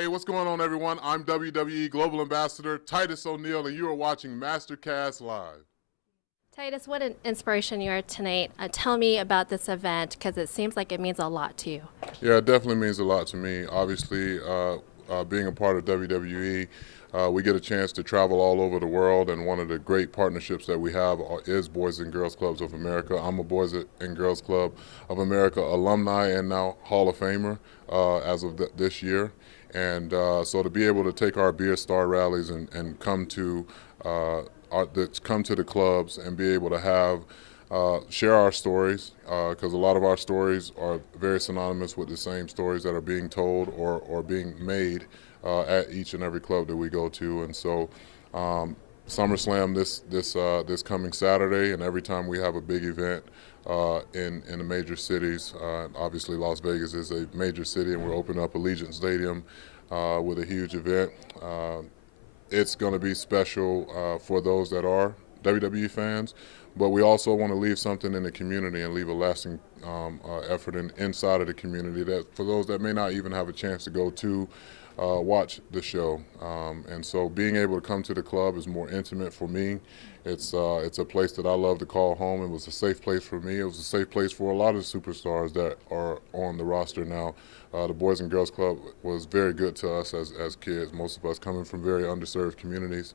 Hey, what's going on, everyone? I'm WWE Global Ambassador Titus O'Neil, and you are watching masterCAST Live. Titus, what an inspiration you are tonight. Tell me about this event because it seems like it means a lot to you. Yeah, it definitely means a lot to me. Obviously, being a part of WWE, we get a chance to travel all over the world, and one of the great partnerships that we have is Boys and Girls Clubs of America. I'm a Boys and Girls Club of America alumni and now Hall of Famer as of this year. And so to be able to take our Beer Star rallies and come to come to the clubs and be able to have share our stories, because a lot of our stories are very synonymous with the same stories that are being told or being made at each and every club that we go to. And so SummerSlam this coming Saturday, and every time we have a big event in the major cities, obviously Las Vegas is a major city, and we're opening up Allegiant Stadium with a huge event. It's going to be special for those that are WWE fans, but we also want to leave something in the community and leave a lasting effort inside of the community that for those that may not even have a chance to go to watch the show. And so being able to come to the club is more intimate for me. It's a place that I love to call home. It was a safe place for me. It was a safe place for a lot of the superstars that are on the roster now. The Boys and Girls Club was very good to us as kids, most of us coming from very underserved communities.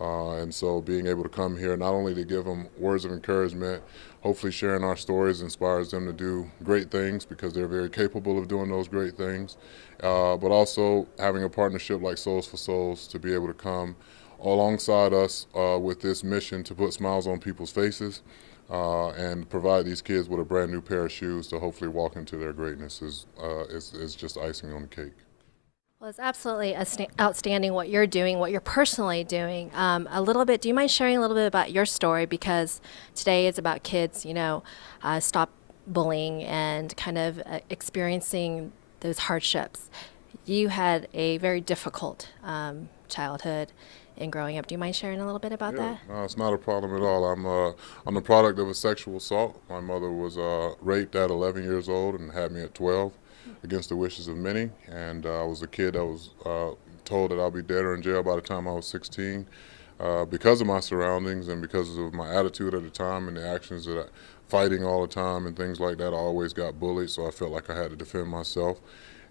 And so being able to come here, not only to give them words of encouragement, hopefully sharing our stories inspires them to do great things because they're very capable of doing those great things, but also having a partnership like Souls for Souls to be able to come alongside us with this mission to put smiles on people's faces and provide these kids with a brand new pair of shoes to hopefully walk into their greatness is just icing on the cake. Well, it's absolutely outstanding what you're doing, what you're personally doing. A little bit, do you mind sharing a little bit about your story? Because today is about kids, stop bullying and kind of experiencing those hardships. You had a very difficult childhood in growing up. Do you mind sharing a little bit about that? No, it's not a problem at all. I'm the product of a sexual assault. My mother was raped at 11 years old and had me at 12 against the wishes of many. And I was a kid that was told that I'll be dead or in jail by the time I was 16 because of my surroundings and because of my attitude at the time and the actions that fighting all the time and things like that. I always got bullied, so I felt like I had to defend myself.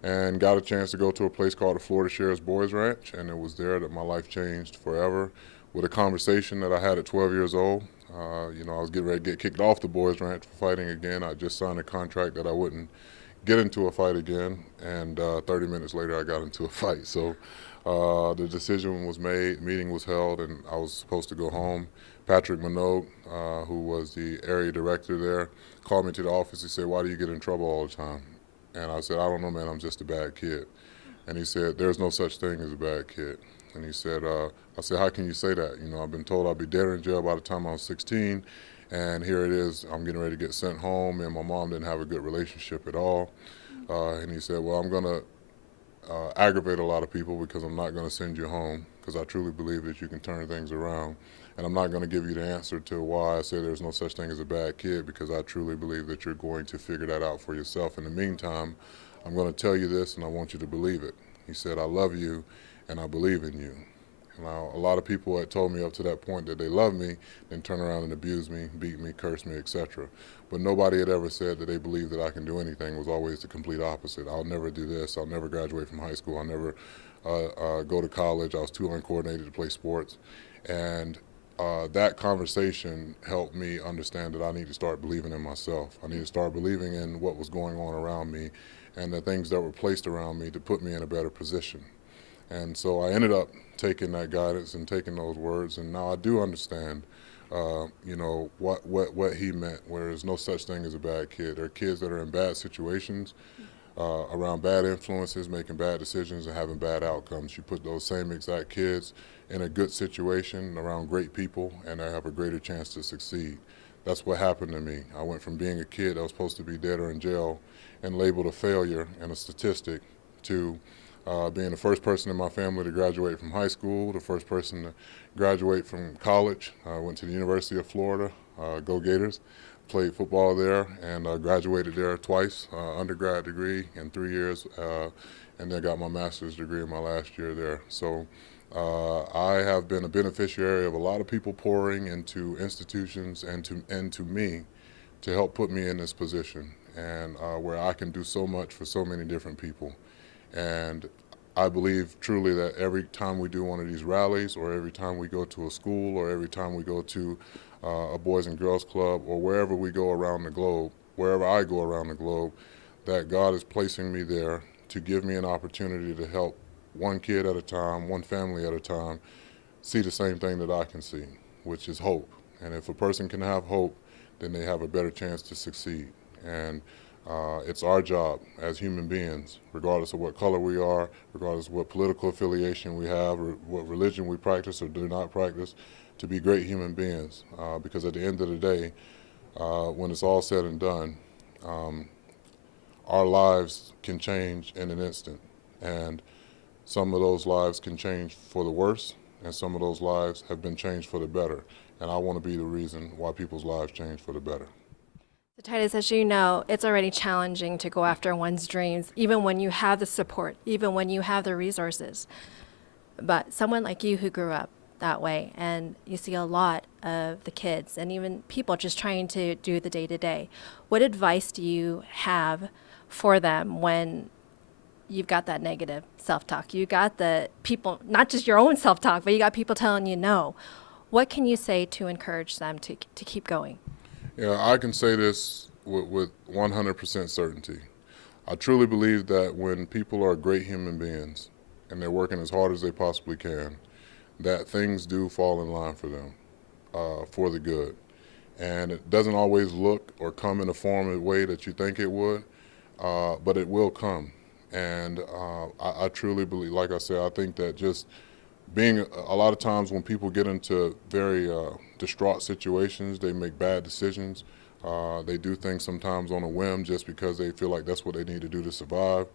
And got a chance to go to a place called the Florida Sheriff's Boys Ranch, and it was there that my life changed forever with a conversation that I had at 12 years old. I was getting ready to get kicked off the Boys Ranch for fighting again. I just signed a contract that I wouldn't get into a fight again, and 30 minutes later I got into a fight. So the decision was made, meeting was held, and I was supposed to go home. Patrick Minogue, who was the area director there, called me to the office. He said, "Why do you get in trouble all the time?" And I said, "I don't know, man, I'm just a bad kid." And he said, "There's no such thing as a bad kid." And he said, I said, "How can you say that? I've been told I'll be dead or in jail by the time I was 16, and here it is, I'm getting ready to get sent home, and my mom didn't have a good relationship at all." And he said, "Well, I'm going to aggravate a lot of people because I'm not going to send you home because I truly believe that you can turn things around. And I'm not going to give you the answer to why I say there's no such thing as a bad kid because I truly believe that you're going to figure that out for yourself. In the meantime, I'm going to tell you this and I want you to believe it." He said, "I love you and I believe in you." Now, a lot of people had told me up to that point that they love me, then turn around and abuse me, beat me, curse me, etc. But nobody had ever said that they believed that I can do anything. It was always the complete opposite. I'll never do this. I'll never graduate from high school. I'll never go to college. I was too uncoordinated to play sports. And that conversation helped me understand that I need to start believing in myself. I need to start believing in what was going on around me and the things that were placed around me to put me in a better position. And so I ended up taking that guidance and taking those words, and now I do understand, what he meant. Where there's no such thing as a bad kid. There are kids that are in bad situations, around bad influences, making bad decisions and having bad outcomes. You put those same exact kids in a good situation around great people, and they have a greater chance to succeed. That's what happened to me. I went from being a kid that was supposed to be dead or in jail and labeled a failure and a statistic to being the first person in my family to graduate from high school, the first person to graduate from college. I went to the University of Florida, go Gators, played football there, and graduated there twice, undergrad degree in 3 years, and then got my master's degree in my last year there. So I have been a beneficiary of a lot of people pouring into institutions and to me to help put me in this position, and where I can do so much for so many different people. And I believe truly that every time we do one of these rallies, or every time we go to a school, or every time we go to a Boys and Girls Club, or wherever we go around the globe, wherever I go around the globe, that God is placing me there to give me an opportunity to help one kid at a time, one family at a time, see the same thing that I can see, which is hope. And if a person can have hope, then they have a better chance to succeed. And it's our job as human beings, regardless of what color we are, regardless of what political affiliation we have, or what religion we practice or do not practice, to be great human beings. Because at the end of the day, when it's all said and done, our lives can change in an instant. And some of those lives can change for the worse, and some of those lives have been changed for the better. And I want to be the reason why people's lives change for the better. So Titus, as you know, it's already challenging to go after one's dreams, even when you have the support, even when you have the resources. But someone like you who grew up that way, and you see a lot of the kids and even people just trying to do the day-to-day, what advice do you have for them when you've got that negative self-talk? You got the people, not just your own self-talk, but you got people telling you no. What can you say to encourage them to keep going? Yeah, I can say this with 100% certainty. I truly believe that when people are great human beings and they're working as hard as they possibly can, that things do fall in line for them, for the good. And it doesn't always look or come in a form or way that you think it would, but it will come. And I truly believe, like I said, I think that just being a lot of times when people get into very distraught situations, they make bad decisions. They do things sometimes on a whim just because they feel like that's what they need to do to survive.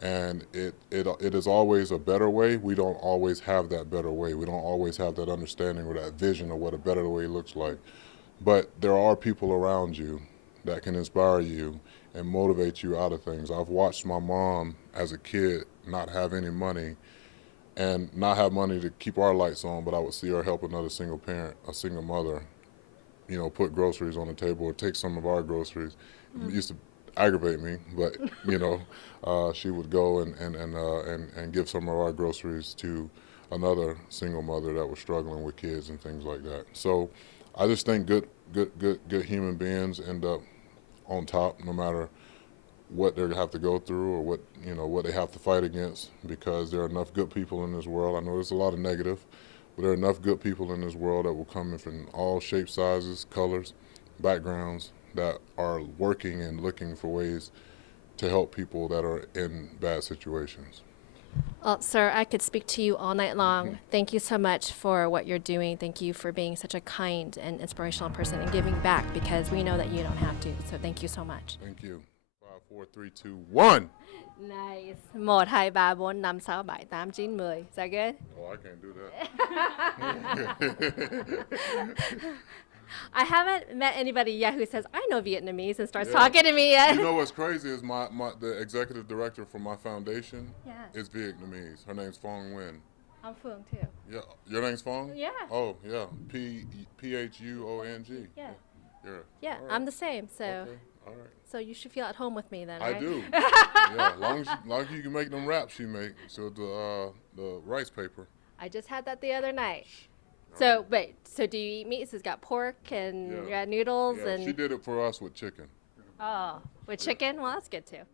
And it is always a better way. We don't always have that better way. We don't always have that understanding or that vision of what a better way looks like. But there are people around you that can inspire you and motivate you out of things. I've watched my mom as a kid not have any money and not have money to keep our lights on, but I would see her help another single parent, a single mother, put groceries on the table or take some of our groceries. It used to aggravate me, but she would go and give some of our groceries to another single mother that was struggling with kids and things like that. So I just think good human beings end up on top, no matter what they have to go through or what they have to fight against, because there are enough good people in this world. I know there's a lot of negative, but there are enough good people in this world that will come in from all shapes, sizes, colors, backgrounds, that are working and looking for ways to help people that are in bad situations. Well, sir, I could speak to you all night long. Thank you so much for what you're doing. Thank you for being such a kind and inspirational person and giving back, because we know that you don't have to. So thank you so much. Thank you. 5, 4, 3, 2, 1. Nice. 1, 2, 3, 4, 5, 6, 7, 8, 9, 10. Is that good? Oh, I can't do that. I haven't met anybody yet who says, I know Vietnamese and starts talking to me yet. You know what's crazy is the executive director for my foundation Yes. is Vietnamese. Her name's Phong Nguyen. I'm Phuong too. Yeah, your name's Phong? Yeah. Oh, yeah. Phung. Yeah. Yeah. Yeah, All right. I'm the same. So Okay. All right. so you should feel at home with me then, I right? do. Yeah, long as you can make them wraps you make. So the rice paper. I just had that the other night. So wait, so do you eat meat? So it's got pork and you got noodles Yeah, and she did it for us with chicken. oh, with chicken? Well, that's good too.